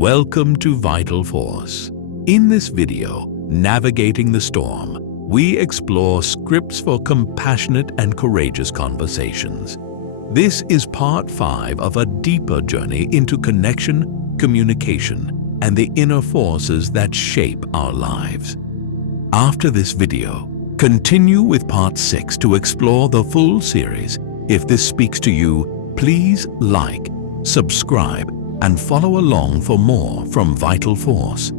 Welcome to Vital Force. In this video, Navigating the Storm, we explore scripts for compassionate and courageous conversations. This is part 5 of a deeper journey into connection, communication, and the inner forces that shape our lives. After this video, continue with part 6 to explore the full series. If this speaks to you, please like, subscribe, and follow along for more from Vital Force.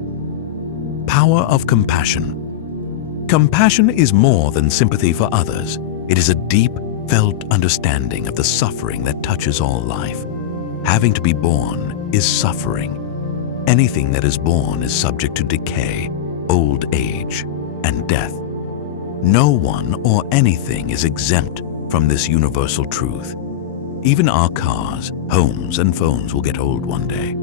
Power of compassion. Compassion is more than sympathy for others. It is a deep, felt understanding of the suffering that touches all life. Having to be born is suffering. Anything that is born is subject to decay, old age, and death. No one or anything is exempt from this universal truth. Even our cars, homes, and phones will get old one day,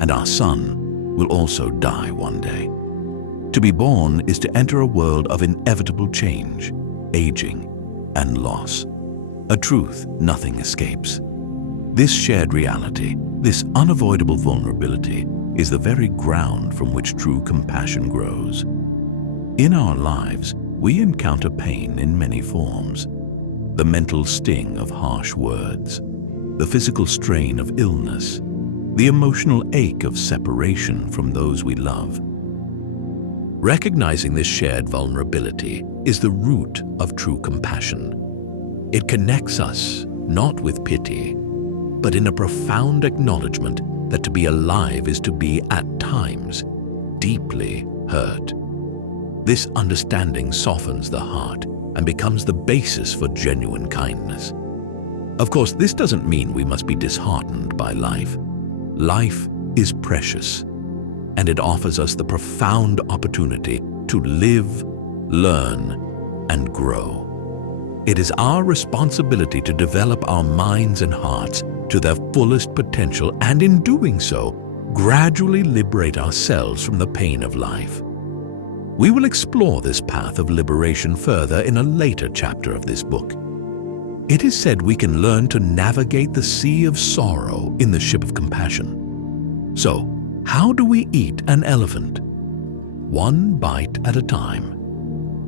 and our sun will also die one day. To be born is to enter a world of inevitable change, aging, and loss. A truth nothing escapes. This shared reality, this unavoidable vulnerability, is the very ground from which true compassion grows. In our lives, we encounter pain in many forms. The mental sting of harsh words, the physical strain of illness, the emotional ache of separation from those we love. Recognizing this shared vulnerability is the root of true compassion. It connects us not with pity, but in a profound acknowledgement that to be alive is to be, at times, deeply hurt. This understanding softens the heart and becomes the basis for genuine kindness. Of course, this doesn't mean we must be disheartened by life. Life is precious, and it offers us the profound opportunity to live, learn, and grow. It is our responsibility to develop our minds and hearts to their fullest potential, and in doing so, gradually liberate ourselves from the pain of life. We will explore this path of liberation further in a later chapter of this book. It is said we can learn to navigate the sea of sorrow in the ship of compassion. So, how do we eat an elephant? One bite at a time.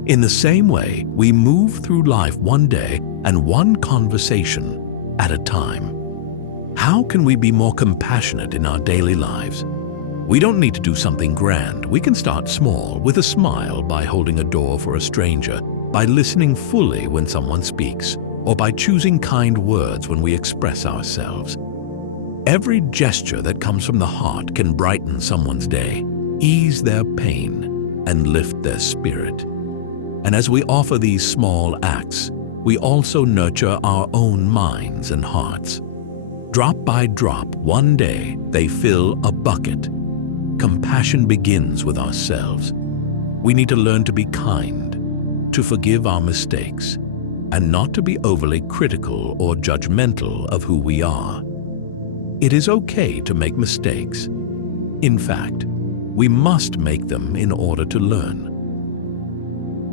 In the same way, we move through life one day and one conversation at a time. How can we be more compassionate in our daily lives? We don't need to do something grand. We can start small, with a smile, by holding a door for a stranger, by listening fully when someone speaks, or by choosing kind words when we express ourselves. Every gesture that comes from the heart can brighten someone's day, ease their pain, and lift their spirit. And as we offer these small acts, we also nurture our own minds and hearts. Drop by drop, one day, they fill a bucket. Compassion begins with ourselves. We need to learn to be kind, to forgive our mistakes, and not to be overly critical or judgmental of who we are. It is okay to make mistakes. In fact, we must make them in order to learn.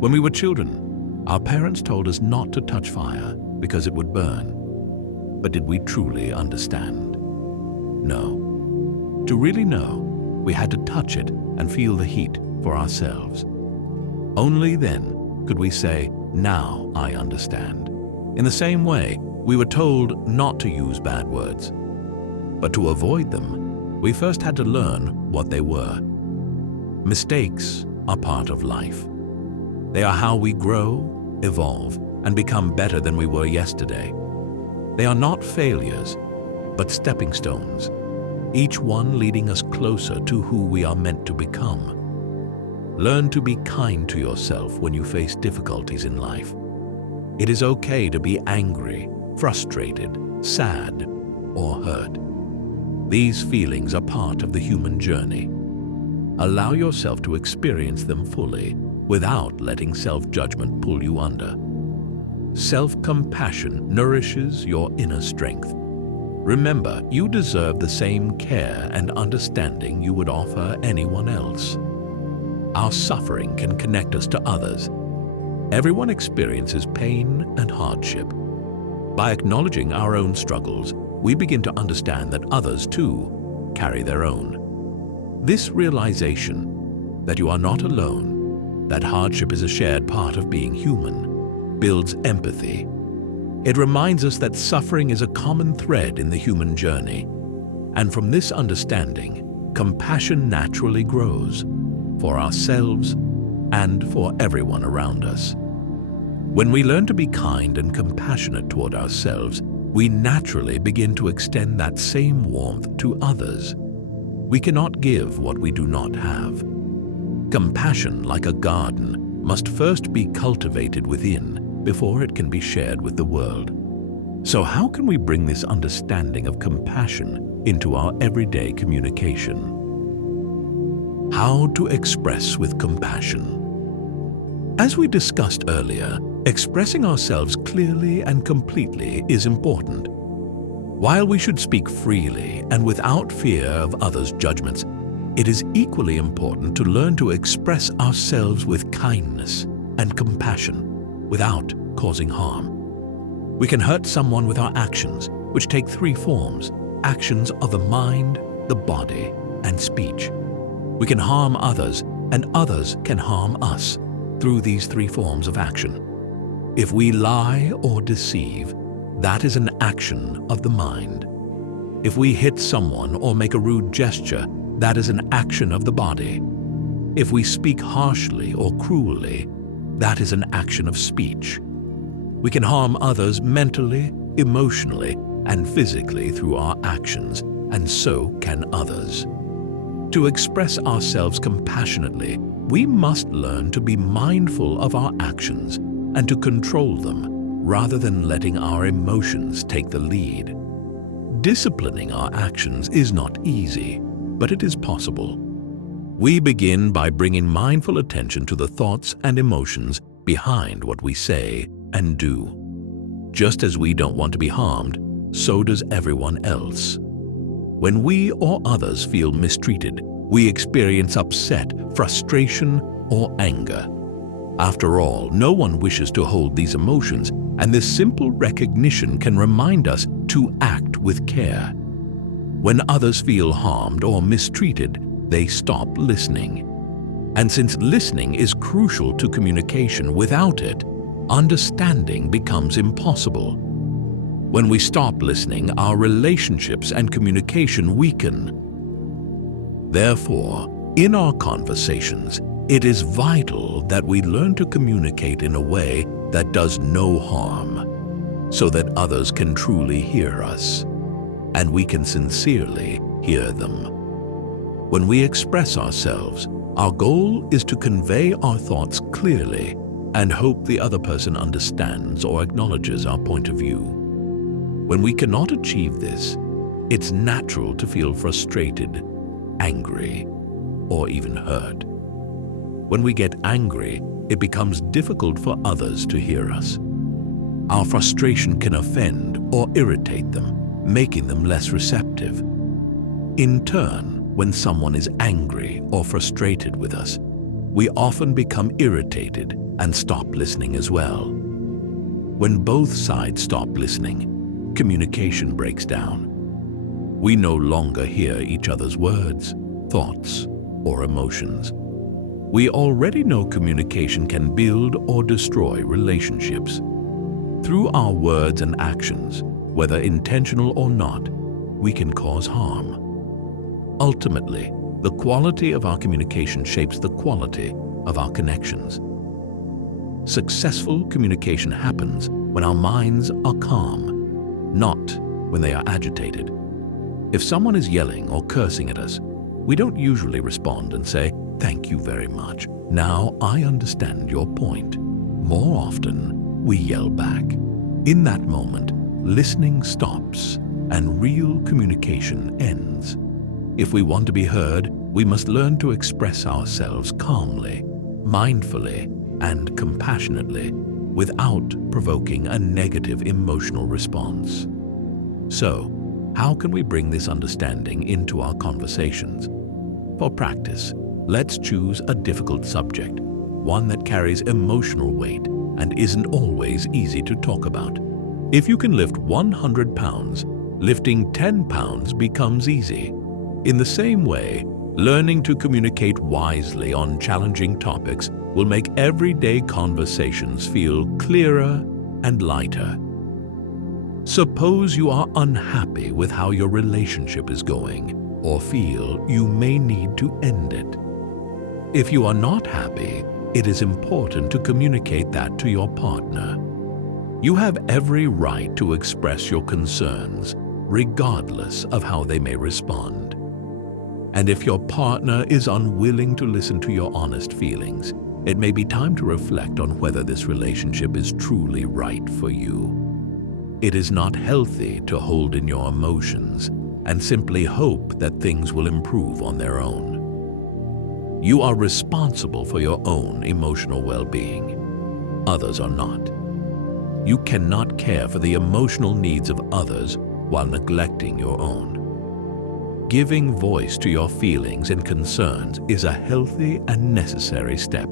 When we were children, our parents told us not to touch fire because it would burn. But did we truly understand? No. To really know, we had to touch it and feel the heat for ourselves. Only then could we say, "Now I understand." In the same way, we were told not to use bad words. But to avoid them, we first had to learn what they were. Mistakes are part of life. They are how we grow, evolve, and become better than we were yesterday. They are not failures, but stepping stones, each one leading us closer to who we are meant to become. Learn to be kind to yourself when you face difficulties in life. It is okay to be angry, frustrated, sad, or hurt. These feelings are part of the human journey. Allow yourself to experience them fully without letting self-judgment pull you under. Self-compassion nourishes your inner strength. Remember, you deserve the same care and understanding you would offer anyone else. Our suffering can connect us to others. Everyone experiences pain and hardship. By acknowledging our own struggles, we begin to understand that others, too, carry their own. This realization that you are not alone, that hardship is a shared part of being human, builds empathy. It reminds us that suffering is a common thread in the human journey, and from this understanding, compassion naturally grows for ourselves and for everyone around us. When we learn to be kind and compassionate toward ourselves, we naturally begin to extend that same warmth to others. We cannot give what we do not have. Compassion, like a garden, must first be cultivated within before it can be shared with the world. So how can we bring this understanding of compassion into our everyday communication? How to express with compassion. As we discussed earlier, expressing ourselves clearly and completely is important. While we should speak freely and without fear of others' judgments, it is equally important to learn to express ourselves with kindness and compassion without causing harm. We can hurt someone with our actions, which take three forms: actions of the mind, the body, and speech. We can harm others, and others can harm us through these three forms of action. If we lie or deceive, that is an action of the mind. If we hit someone or make a rude gesture, that is an action of the body. If we speak harshly or cruelly, that is an action of speech. We can harm others mentally, emotionally, and physically through our actions, and so can others. To express ourselves compassionately, we must learn to be mindful of our actions and to control them rather than letting our emotions take the lead. Disciplining our actions is not easy, but it is possible. We begin by bringing mindful attention to the thoughts and emotions behind what we say and do. Just as we don't want to be harmed, so does everyone else. When we or others feel mistreated, we experience upset, frustration, or anger. After all, no one wishes to hold these emotions, and this simple recognition can remind us to act with care. When others feel harmed or mistreated, they stop listening. And since listening is crucial to communication, without it, understanding becomes impossible. When we stop listening, our relationships and communication weaken. Therefore, in our conversations, it is vital that we learn to communicate in a way that does no harm, so that others can truly hear us, and we can sincerely hear them. When we express ourselves, our goal is to convey our thoughts clearly and hope the other person understands or acknowledges our point of view. When we cannot achieve this, it's natural to feel frustrated, angry, or even hurt. When we get angry, it becomes difficult for others to hear us. Our frustration can offend or irritate them, making them less receptive. In turn, when someone is angry or frustrated with us, we often become irritated and stop listening as well. When both sides stop listening, communication breaks down. We no longer hear each other's words, thoughts, or emotions. We already know communication can build or destroy relationships. Through our words and actions, whether intentional or not, we can cause harm. Ultimately, the quality of our communication shapes the quality of our connections. Successful communication happens when our minds are calm, not when they are agitated. If someone is yelling or cursing at us, we don't usually respond and say, "Thank you very much. Now I understand your point." More often, we yell back. In that moment, listening stops and real communication ends. If we want to be heard, we must learn to express ourselves calmly, mindfully, and compassionately without provoking a negative emotional response. So, how can we bring this understanding into our conversations? For practice, let's choose a difficult subject, one that carries emotional weight and isn't always easy to talk about. If you can lift 100 pounds, lifting 10 pounds becomes easy. In the same way, Learning to communicate wisely on challenging topics will make everyday conversations feel clearer and lighter. Suppose you are unhappy with how your relationship is going, or feel you may need to end it. If you are not happy, it is important to communicate that to your partner. You have every right to express your concerns, regardless of how they may respond. And if your partner is unwilling to listen to your honest feelings, it may be time to reflect on whether this relationship is truly right for you. It is not healthy to hold in your emotions and simply hope that things will improve on their own. You are responsible for your own emotional well-being. Others are not. You cannot care for the emotional needs of others while neglecting your own. Giving voice to your feelings and concerns is a healthy and necessary step.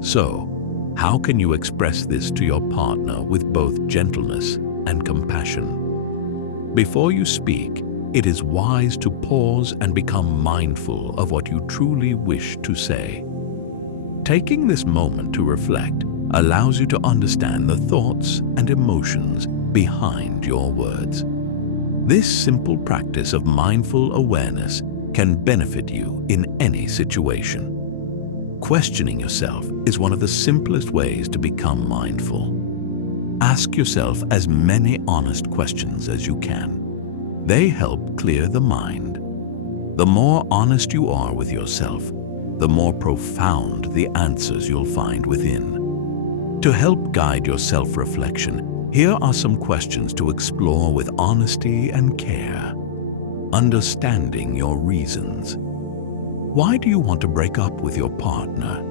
So, how can you express this to your partner with both gentleness and compassion? Before you speak, it is wise to pause and become mindful of what you truly wish to say. Taking this moment to reflect allows you to understand the thoughts and emotions behind your words. This simple practice of mindful awareness can benefit you in any situation. Questioning yourself is one of the simplest ways to become mindful. Ask yourself as many honest questions as you can. They help clear the mind. The more honest you are with yourself, the more profound the answers you'll find within. To help guide your self-reflection, here are some questions to explore with honesty and care. Understanding your reasons. Why do you want to break up with your partner?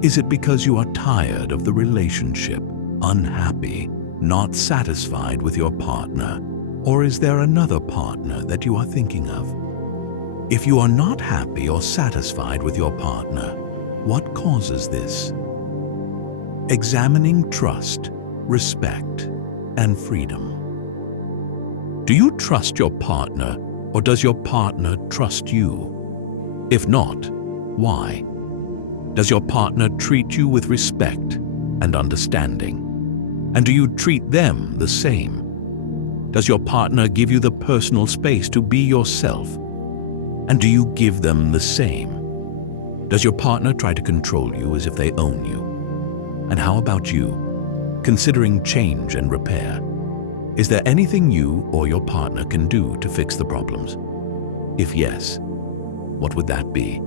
Is it because you are tired of the relationship, unhappy, not satisfied with your partner, or is there another partner that you are thinking of? If you are not happy or satisfied with your partner, what causes this? Examining trust, respect, and freedom. Do you trust your partner, or does your partner trust you? If not, why? Does your partner treat you with respect and understanding? And do you treat them the same? Does your partner give you the personal space to be yourself? And do you give them the same? Does your partner try to control you as if they own you? And how about you? Considering change and repair, is there anything you or your partner can do to fix the problems? If yes, what would that be?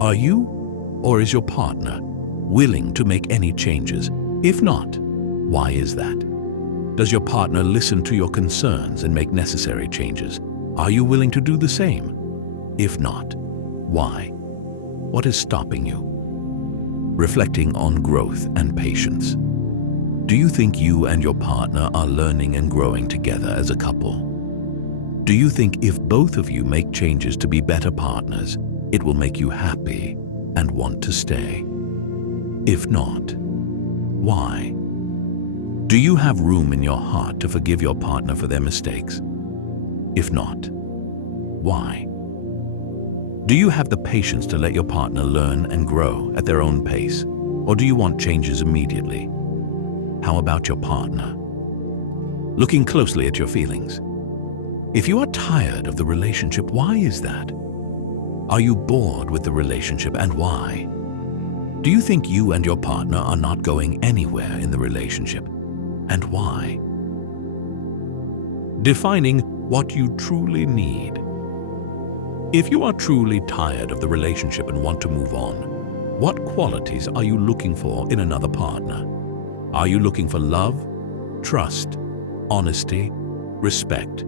Are you or is your partner willing to make any changes? If not, why is that? Does your partner listen to your concerns and make necessary changes? Are you willing to do the same? If not, why? What is stopping you? Reflecting on growth and patience. Do you think you and your partner are learning and growing together as a couple? Do you think if both of you make changes to be better partners, it will make you happy and want to stay? If not, why? Do you have room in your heart to forgive your partner for their mistakes? If not, why? Do you have the patience to let your partner learn and grow at their own pace, or do you want changes immediately? How about your partner? Looking closely at your feelings. If you are tired of the relationship, why is that? Are you bored with the relationship, and why? Do you think you and your partner are not going anywhere in the relationship, and why? Defining what you truly need. If you are truly tired of the relationship and want to move on, what qualities are you looking for in another partner? Are you looking for love, trust, honesty, respect,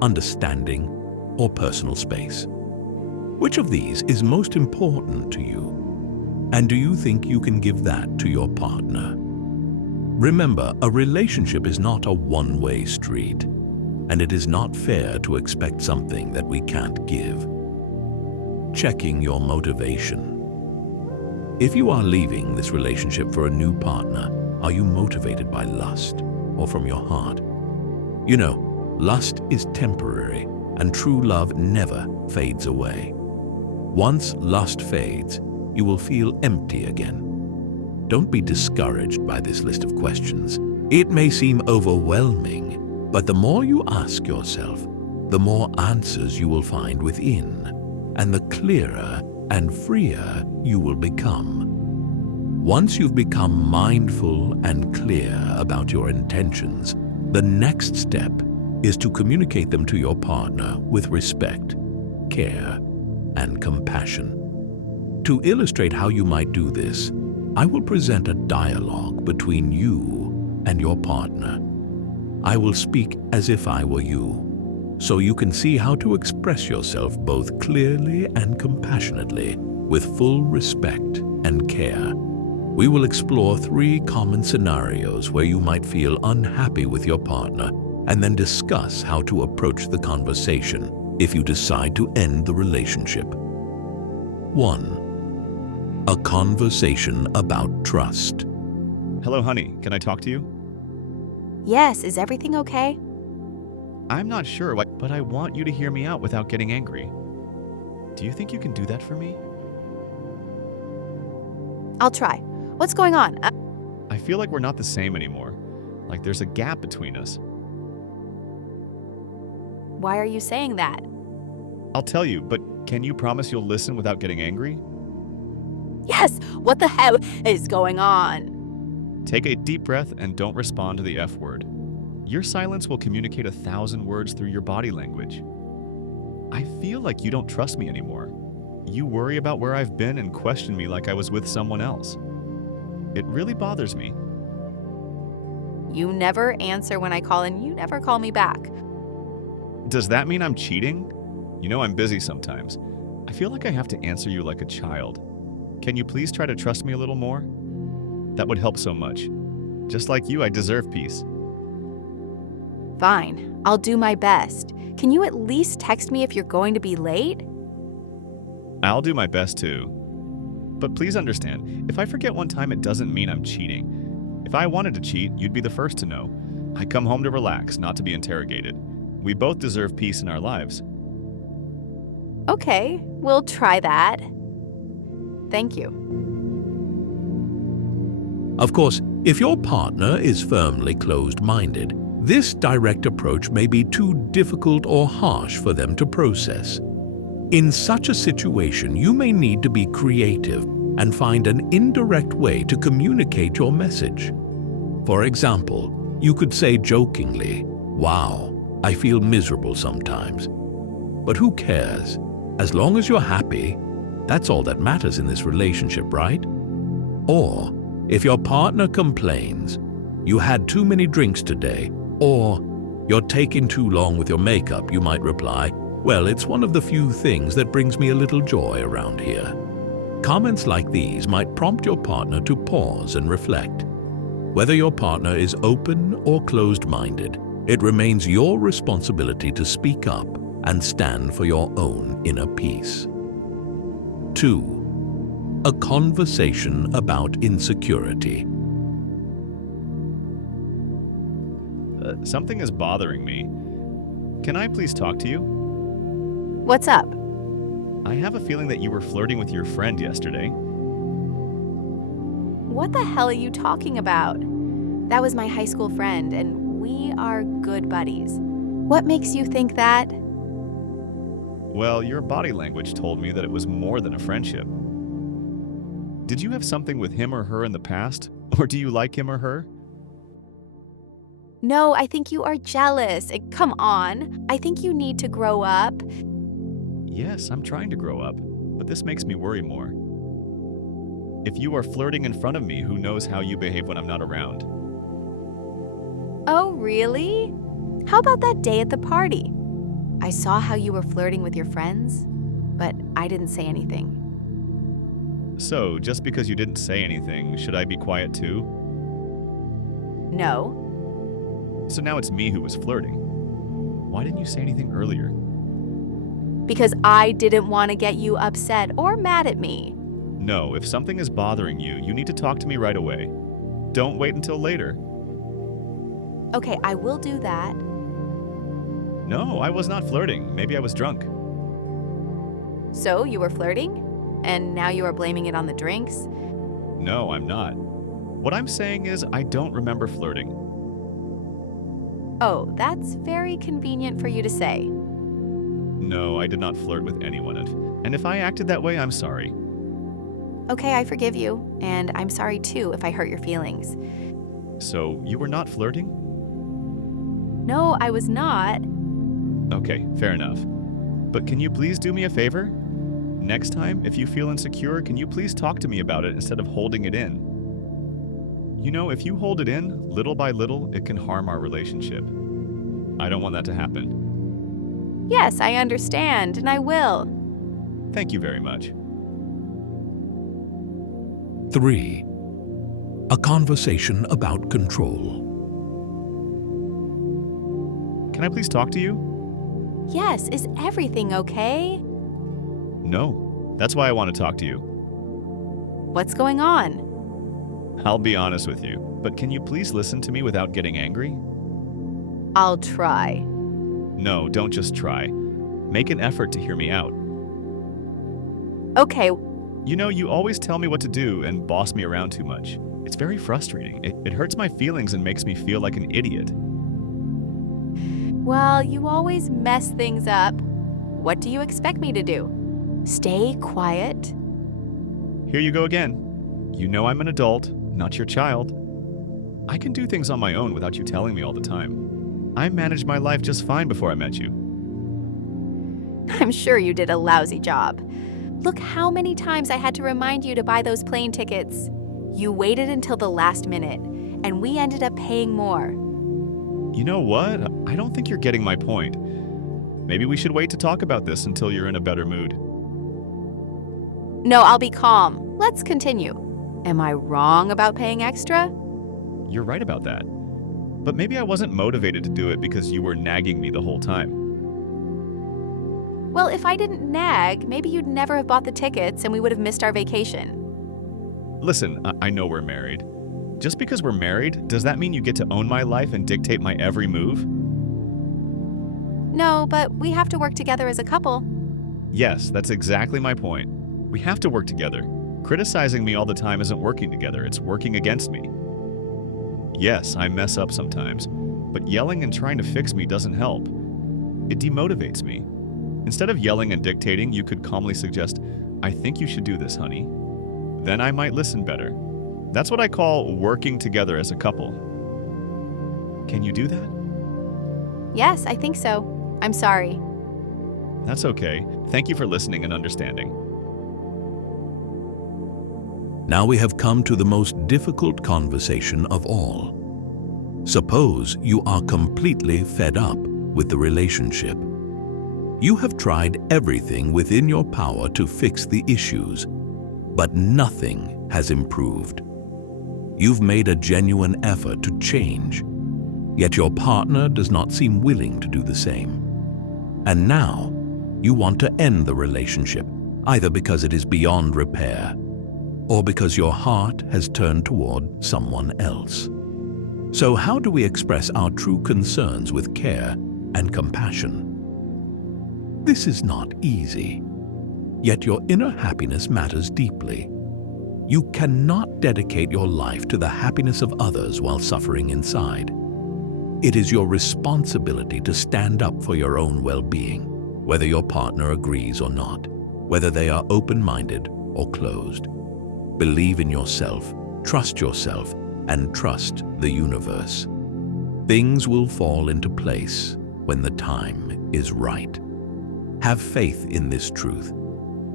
understanding, or personal space? Which of these is most important to you? And do you think you can give that to your partner? Remember, a relationship is not a one-way street, and it is not fair to expect something that we can't give. Checking your motivation. If you are leaving this relationship for a new partner, are you motivated by lust or from your heart? You know, lust is temporary, and true love never fades away. Once lust fades, you will feel empty again. Don't be discouraged by this list of questions. It may seem overwhelming, but the more you ask yourself, the more answers you will find within, and the clearer and freer you will become. Once you've become mindful and clear about your intentions, the next step is to communicate them to your partner with respect, care, and compassion. To illustrate how you might do this, I will present a dialogue between you and your partner. I will speak as if I were you, so you can see how to express yourself both clearly and compassionately, with full respect and care. We will explore 3 common scenarios where you might feel unhappy with your partner, and then discuss how to approach the conversation if you decide to end the relationship. 1. A conversation about trust. Hello, honey. Can I talk to you? Yes, is everything okay? I'm not sure, but I want you to hear me out without getting angry. Do you think you can do that for me? I'll try. What's going on? I feel like we're not the same anymore. Like there's a gap between us. Why are you saying that? I'll tell you, but can you promise you'll listen without getting angry? Yes, what the hell is going on? Take a deep breath and don't respond to the F word. Your silence will communicate 1,000 words through your body language. I feel like you don't trust me anymore. You worry about where I've been and question me like I was with someone else. It really bothers me. You never answer when I call and you never call me back. Does that mean I'm cheating? You know I'm busy sometimes. I feel like I have to answer you like a child. Can you please try to trust me a little more? That would help so much. Just like you, I deserve peace. Fine, I'll do my best. Can you at least text me if you're going to be late? I'll do my best too. But please understand, if I forget one time, it doesn't mean I'm cheating. If I wanted to cheat, you'd be the first to know. I come home to relax, not to be interrogated. We both deserve peace in our lives. Okay, we'll try that. Thank you. Of course, if your partner is firmly closed-minded, this direct approach may be too difficult or harsh for them to process. In such a situation, you may need to be creative and find an indirect way to communicate your message. For example, you could say jokingly, "Wow, I feel miserable sometimes." But who cares? As long as you're happy, that's all that matters in this relationship, right? Or, if your partner complains, "You had too many drinks today," or "You're taking too long with your makeup," you might reply, "Well, it's one of the few things that brings me a little joy around here." Comments like these might prompt your partner to pause and reflect. Whether your partner is open or closed-minded, it remains your responsibility to speak up and stand for your own inner peace. 2. A conversation about insecurity. Something is bothering me. Can I please talk to you? What's up? I have a feeling that you were flirting with your friend yesterday. What the hell are you talking about? That was my high school friend, and we are good buddies. What makes you think that? Well, your body language told me that it was more than a friendship. Did you have something with him or her in the past? Or do you like him or her? No, I think you are jealous. Come on. I think you need to grow up. Yes, I'm trying to grow up, but this makes me worry more. If you are flirting in front of me, who knows how you behave when I'm not around? Oh, really? How about that day at the party? I saw how you were flirting with your friends, but I didn't say anything. So, just because you didn't say anything, should I be quiet too? No. So now it's me who was flirting. Why didn't you say anything earlier? Because I didn't want to get you upset or mad at me. No, if something is bothering you, you need to talk to me right away. Don't wait until later. Okay, I will do that. No, I was not flirting. Maybe I was drunk. So you were flirting? And now you are blaming it on the drinks? No, I'm not. What I'm saying is I don't remember flirting. Oh, that's very convenient for you to say. No, I did not flirt with anyone, and if I acted that way, I'm sorry. Okay, I forgive you, and I'm sorry too if I hurt your feelings. So, you were not flirting? No, I was not. Okay, fair enough. But can you please do me a favor? Next time, if you feel insecure, can you please talk to me about it instead of holding it in? You know, if you hold it in, little by little, it can harm our relationship. I don't want that to happen. Yes, I understand, and I will. Thank you very much. 3. A conversation about control. Can I please talk to you? Yes, is everything okay? No. That's why I want to talk to you. What's going on? I'll be honest with you, but can you please listen to me without getting angry? I'll try. No, don't just try. Make an effort to hear me out. Okay, You know, you always tell me what to do and boss me around too much. It's very frustrating. It hurts my feelings and makes me feel like an idiot. well, you always mess things up. What do you expect me to do? Stay quiet? Here you go again. You know I'm an adult, not your child. I can do things on my own without you telling me all the time. I managed my life just fine before I met you. I'm sure you did a lousy job. Look how many times I had to remind you to buy those plane tickets. You waited until the last minute, and we ended up paying more. You know what? I don't think you're getting my point. Maybe we should wait to talk about this until you're in a better mood. No, I'll be calm. Let's continue. Am I wrong about paying extra? You're right about that. But maybe I wasn't motivated to do it because you were nagging me the whole time. Well, if I didn't nag, maybe you'd never have bought the tickets and we would have missed our vacation. Listen, I know we're married. Just because we're married, does that mean you get to own my life and dictate my every move? No, but we have to work together as a couple. Yes, that's exactly my point. We have to work together. Criticizing me all the time isn't working together, it's working against me. Yes, I mess up sometimes, but yelling and trying to fix me doesn't help. It demotivates me. Instead of yelling and dictating, you could calmly suggest, "I think you should do this, honey." Then I might listen better. That's what I call working together as a couple. Can you do that? Yes, I think so. I'm sorry. That's okay. Thank you for listening and understanding. Now we have come to the most difficult conversation of all. Suppose you are completely fed up with the relationship. You have tried everything within your power to fix the issues, but nothing has improved. You've made a genuine effort to change, yet your partner does not seem willing to do the same. And now, you want to end the relationship, either because it is beyond repair, or because your heart has turned toward someone else. So how do we express our true concerns with care and compassion? This is not easy, yet your inner happiness matters deeply. You cannot dedicate your life to the happiness of others while suffering inside. It is your responsibility to stand up for your own well-being, whether your partner agrees or not, whether they are open-minded or closed. Believe in yourself, and trust the universe. Things will fall into place when the time is right. Have faith in this truth.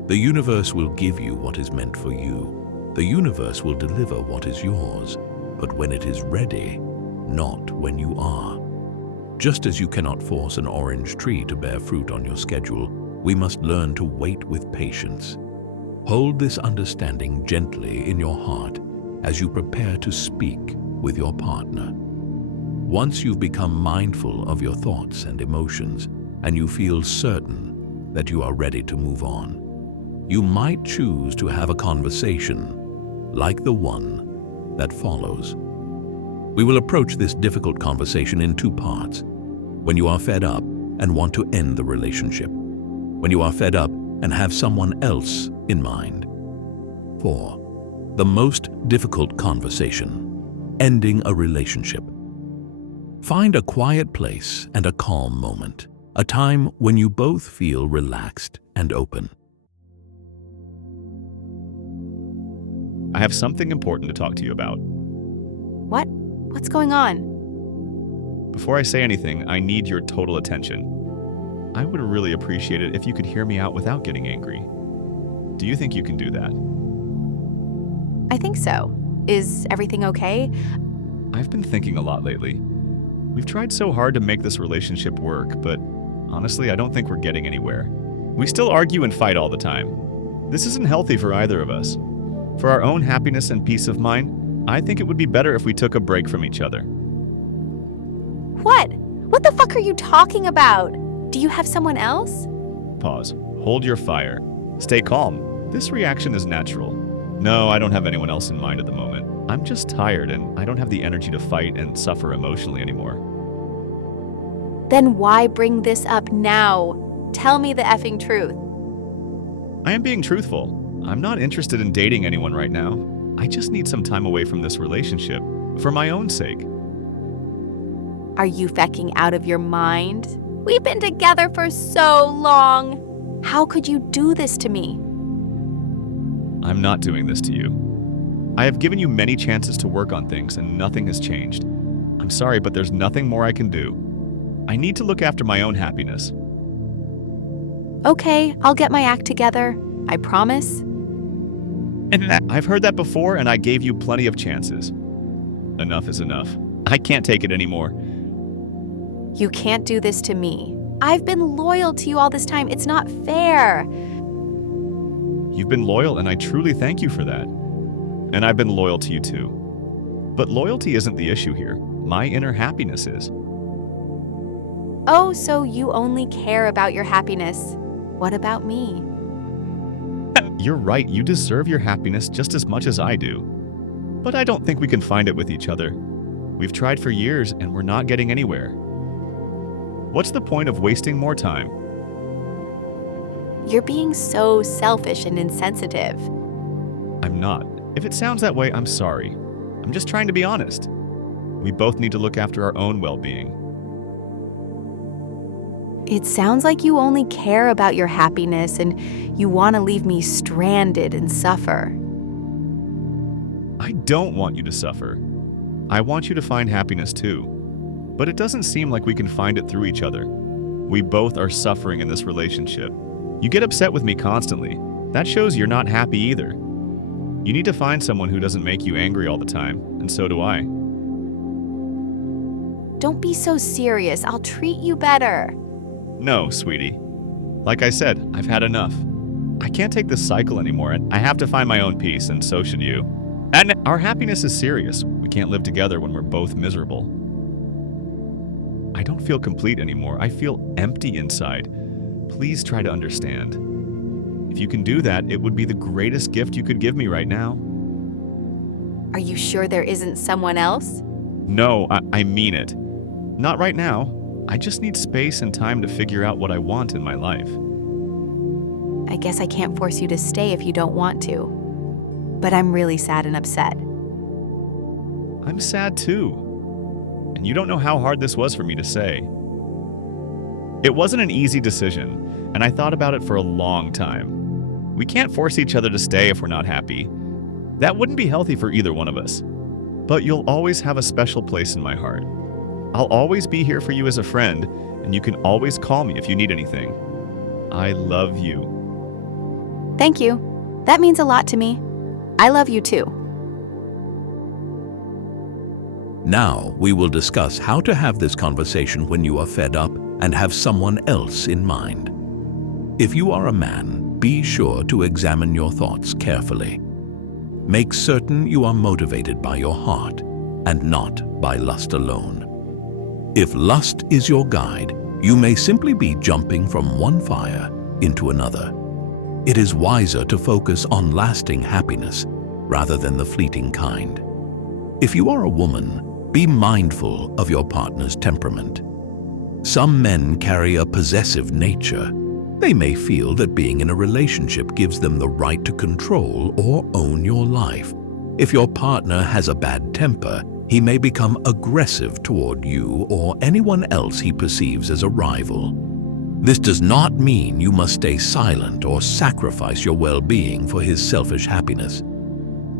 The universe will give you what is meant for you. The universe will deliver what is yours, but when it is ready, not when you are. Just as you cannot force an orange tree to bear fruit on your schedule, we must learn to wait with patience. Hold this understanding gently in your heart as you prepare to speak with your partner. Once you've become mindful of your thoughts and emotions, and you feel certain that you are ready to move on, you might choose to have a conversation like the one that follows. We will approach this difficult conversation in two parts. When you are fed up and want to end the relationship. When you are fed up and have someone else in mind. 4. The most difficult conversation: ending a relationship. Find a quiet place and a calm moment, a time when you both feel relaxed and open. I have something important to talk to you about. What? What's going on? Before I say anything, I need your total attention. I would really appreciate it if you could hear me out without getting angry. Do you think you can do that? I think so. Is everything okay? I've been thinking a lot lately. We've tried so hard to make this relationship work, but honestly, I don't think we're getting anywhere. We still argue and fight all the time. This isn't healthy for either of us. For our own happiness and peace of mind, I think it would be better if we took a break from each other. What? What the fuck are you talking about? Do you have someone else? Pause. Hold your fire. Stay calm. This reaction is natural. No, I don't have anyone else in mind at the moment. I'm just tired and I don't have the energy to fight and suffer emotionally anymore. Then why bring this up now? Tell me the effing truth. I am being truthful. I'm not interested in dating anyone right now. I just need some time away from this relationship, for my own sake. Are you fecking out of your mind? We've been together for so long. How could you do this to me? I'm not doing this to you. I have given you many chances to work on things and nothing has changed. I'm sorry, but there's nothing more I can do. I need to look after my own happiness. Okay, I'll get my act together. I promise. I've heard that before and I gave you plenty of chances. Enough is enough. I can't take it anymore. You can't do this to me. I've been loyal to you all this time. It's not fair. You've been loyal and I truly thank you for that. And I've been loyal to you too. But loyalty isn't the issue here. My inner happiness is. Oh, so you only care about your happiness. What about me? You're right, you deserve your happiness just as much as I do. But I don't think we can find it with each other. We've tried for years and we're not getting anywhere. What's the point of wasting more time? You're being so selfish and insensitive. I'm not. If it sounds that way, I'm sorry. I'm just trying to be honest. We both need to look after our own well-being. It sounds like you only care about your happiness and you want to leave me stranded and suffer. I don't want you to suffer. I want you to find happiness too. But it doesn't seem like we can find it through each other. We both are suffering in this relationship. You get upset with me constantly. That shows you're not happy either. You need to find someone who doesn't make you angry all the time, and so do I. Don't be so serious. I'll treat you better. No, sweetie. Like I said, I've had enough. I can't take this cycle anymore, and I have to find my own peace, and so should you. And our happiness is serious. We can't live together when we're both miserable. I don't feel complete anymore. I feel empty inside. Please try to understand. If you can do that, it would be the greatest gift you could give me right now. Are you sure there isn't someone else? No, I mean it. Not right now. I just need space and time to figure out what I want in my life. I guess I can't force you to stay if you don't want to. But I'm really sad and upset. I'm sad too. And you don't know how hard this was for me to say. It wasn't an easy decision, and I thought about it for a long time. We can't force each other to stay if we're not happy. That wouldn't be healthy for either one of us. But you'll always have a special place in my heart. I'll always be here for you as a friend, and you can always call me if you need anything. I love you. Thank you. That means a lot to me. I love you too. Now we will discuss how to have this conversation when you are fed up and have someone else in mind. If you are a man, be sure to examine your thoughts carefully. Make certain you are motivated by your heart and not by lust alone. If lust is your guide, you may simply be jumping from one fire into another. It is wiser to focus on lasting happiness rather than the fleeting kind. If you are a woman, be mindful of your partner's temperament. Some men carry a possessive nature, They may feel that being in a relationship gives them the right to control or own your life. If your partner has a bad temper, he may become aggressive toward you or anyone else he perceives as a rival. This does not mean you must stay silent or sacrifice your well-being for his selfish happiness.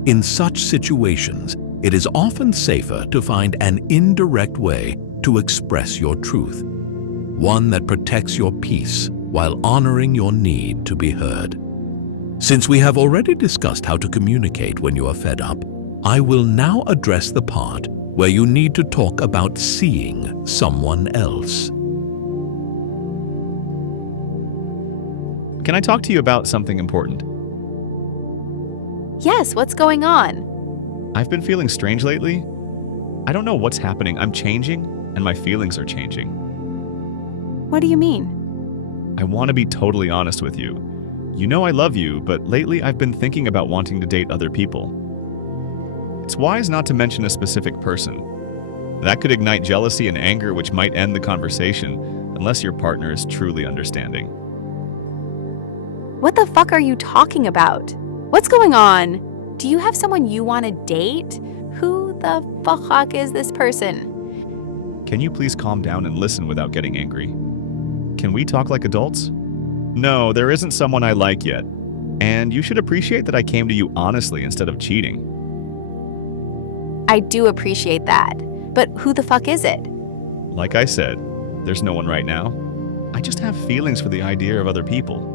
In such situations, it is often safer to find an indirect way to express your truth, one that protects your peace while honoring your need to be heard. Since we have already discussed how to communicate when you are fed up, I will now address the part where you need to talk about seeing someone else. Can I talk to you about something important? Yes, what's going on? I've been feeling strange lately. I don't know what's happening. I'm changing, and my feelings are changing. What do you mean? I want to be totally honest with you. You know I love you, but lately I've been thinking about wanting to date other people. It's wise not to mention a specific person. That could ignite jealousy and anger, which might end the conversation, unless your partner is truly understanding. What the fuck are you talking about? What's going on? Do you have someone you want to date? Who the fuck is this person? Can you please calm down and listen without getting angry? Can we talk like adults? No, there isn't someone I like yet. And you should appreciate that I came to you honestly instead of cheating. I do appreciate that. But who the fuck is it? Like I said, there's no one right now. I just have feelings for the idea of other people.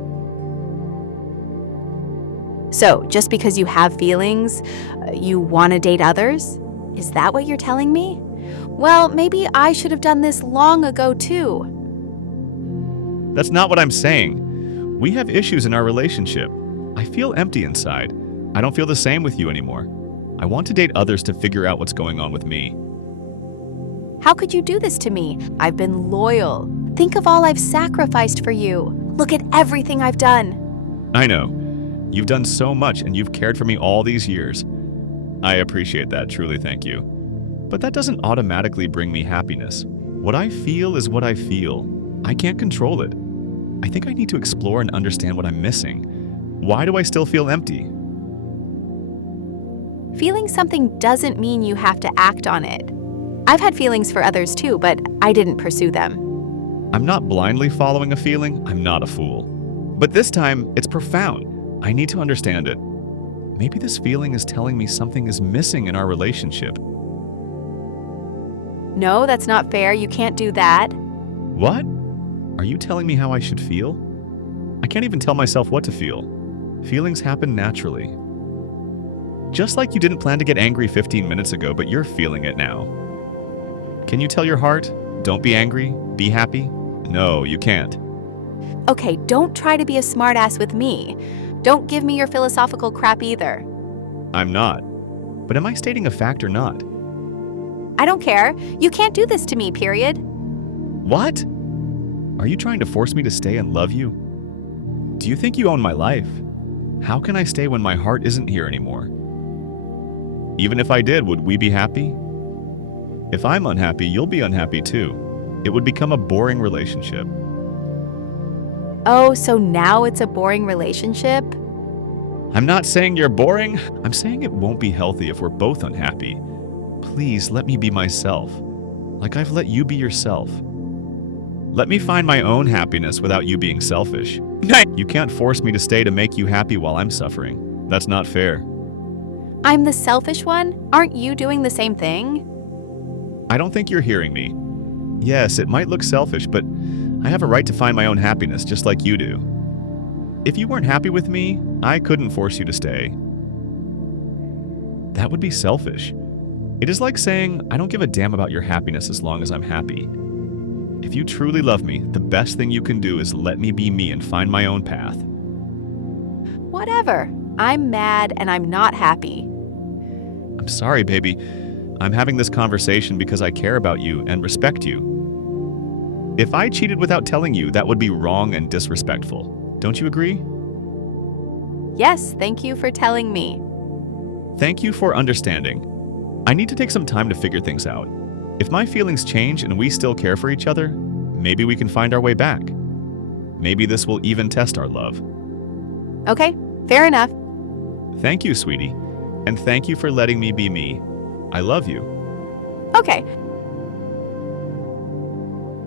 So, just because you have feelings, you want to date others? Is that what you're telling me? Well, maybe I should have done this long ago too. That's not what I'm saying. We have issues in our relationship. I feel empty inside. I don't feel the same with you anymore. I want to date others to figure out what's going on with me. How could you do this to me? I've been loyal. Think of all I've sacrificed for you. Look at everything I've done. I know. You've done so much and you've cared for me all these years. I appreciate that, truly thank you. But that doesn't automatically bring me happiness. What I feel is what I feel. I can't control it. I think I need to explore and understand what I'm missing. Why do I still feel empty? Feeling something doesn't mean you have to act on it. I've had feelings for others too, but I didn't pursue them. I'm not blindly following a feeling. I'm not a fool. But this time, it's profound. I need to understand it. Maybe this feeling is telling me something is missing in our relationship. No, that's not fair. You can't do that. What? Are you telling me how I should feel? I can't even tell myself what to feel. Feelings happen naturally. Just like you didn't plan to get angry 15 minutes ago, but you're feeling it now. Can you tell your heart, don't be angry, be happy? No, you can't. Okay, don't try to be a smartass with me. Don't give me your philosophical crap either. I'm not. But am I stating a fact or not? I don't care. You can't do this to me, period. What? Are you trying to force me to stay and love you? Do you think you own my life? How can I stay when my heart isn't here anymore? Even if I did, would we be happy? If I'm unhappy, you'll be unhappy too. It would become a boring relationship. Oh, so now it's a boring relationship? I'm not saying you're boring. I'm saying it won't be healthy if we're both unhappy. Please let me be myself, like I've let you be yourself. Let me find my own happiness without you being selfish. You can't force me to stay to make you happy while I'm suffering. That's not fair. I'm the selfish one? Aren't you doing the same thing? I don't think you're hearing me. Yes, it might look selfish, but I have a right to find my own happiness just like you do. If you weren't happy with me, I couldn't force you to stay. That would be selfish. It is like saying, I don't give a damn about your happiness as long as I'm happy. If you truly love me, the best thing you can do is let me be me and find my own path. Whatever. I'm mad and I'm not happy. I'm sorry, baby. I'm having this conversation because I care about you and respect you. If I cheated without telling you, that would be wrong and disrespectful. Don't you agree? Yes, thank you for telling me. Thank you for understanding. I need to take some time to figure things out. If my feelings change and we still care for each other, maybe we can find our way back. Maybe this will even test our love. Okay, fair enough. Thank you, sweetie. And thank you for letting me be me. I love you. Okay,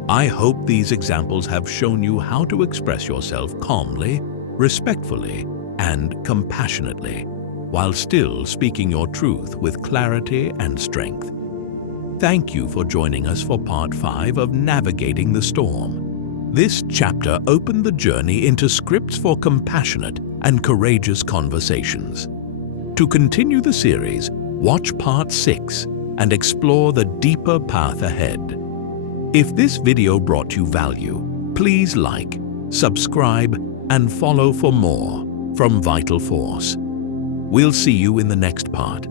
I hope these examples have shown you how to express yourself calmly, respectfully, and compassionately, while still speaking your truth with clarity and strength. Thank you for joining us for Part 5 of Navigating the Storm. This chapter opened the journey into scripts for compassionate and courageous conversations. To continue the series, watch Part 6 and explore the deeper path ahead. If this video brought you value, please like, subscribe, and follow for more from Vital Force. We'll see you in the next part.